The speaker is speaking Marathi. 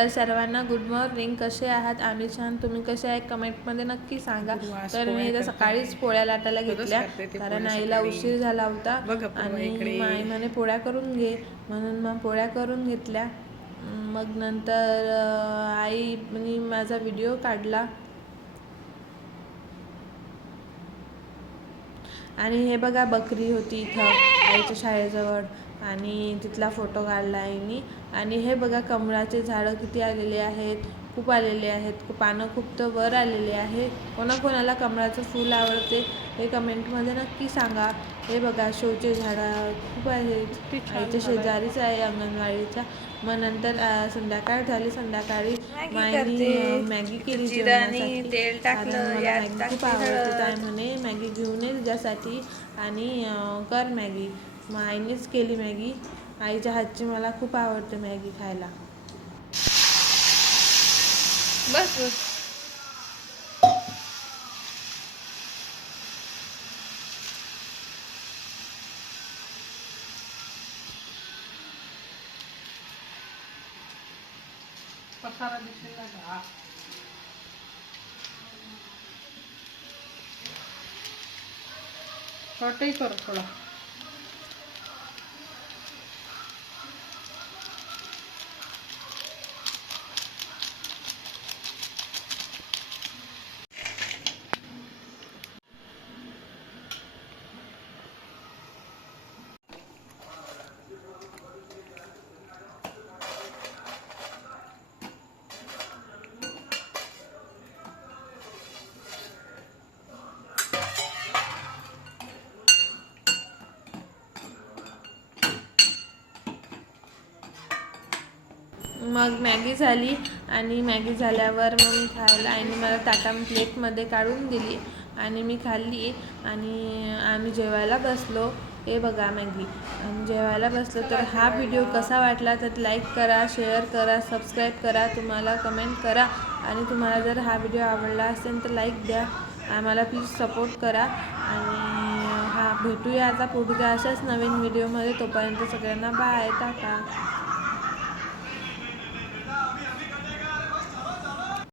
तर सर्वांना गुड मॉर्निंग. कसे आहात? आम्ही छान. तुम्ही कसे आहे कमेंटमध्ये नक्की सांगा. तर मी इथं सकाळीच पोळ्या लाटायला घेतल्या कारण आईला उशीर झाला होता आणि आई म्हणे पोळ्या करून घे, म्हणून मग पोळ्या करून घेतल्या. मग नंतर आईने माझा व्हिडिओ काढला आणि हे बघा बकरी होती इथं आईच्या शाळेजवळ आणि तिथला फोटो काढला आईने. आणि हे बघा कमळाचे झाडं किती आलेले आहेत, खूप आलेले आहेत, पानं खूप तर वर आलेले आहे. कोणाकोणाला कमळाचं फूल आवडते हे कमेंटमध्ये नक्की सांगा. हे बघा शोचे झाडं खूप आहेत, आईच्या शेजारीच आहे अंगणवाडीच्या. मग नंतर संध्याकाळ झाली, संध्याकाळी माईने मॅगी केली जेवणासाठी कारण मला मॅगी खूप आवडते. काय म्हणे मॅगी घेऊन ये तुझ्यासाठी आणि कर मॅगी. मग आईनेच केली मॅगी. आईच्या हातची मला खूप आवडते मॅगी खायला. बस बस पसारा दिसेल ना. छोटही कर थोडा. मग मॅगी झाली आणि मॅगी झाल्यावर मग मी खायला आईने मला प्लेटमध्ये काढून दिली आणि मी खाल्ली आणि आम्ही जेवायला बसलो. हे बघा मॅगी आम्ही जेवायला बसलो. तर हा व्हिडिओ कसा वाटला तर लाईक करा, शेअर करा, सबस्क्राईब करा, तुम्हाला कमेंट करा आणि तुम्हाला जर हा व्हिडिओ आवडला असेल तर लाईक द्या. आम्हाला प्लीज सपोर्ट करा आणि भेटूया आता पुढच्या अशाच नवीन व्हिडिओमध्ये. तोपर्यंत सगळ्यांना बाय, टाटा.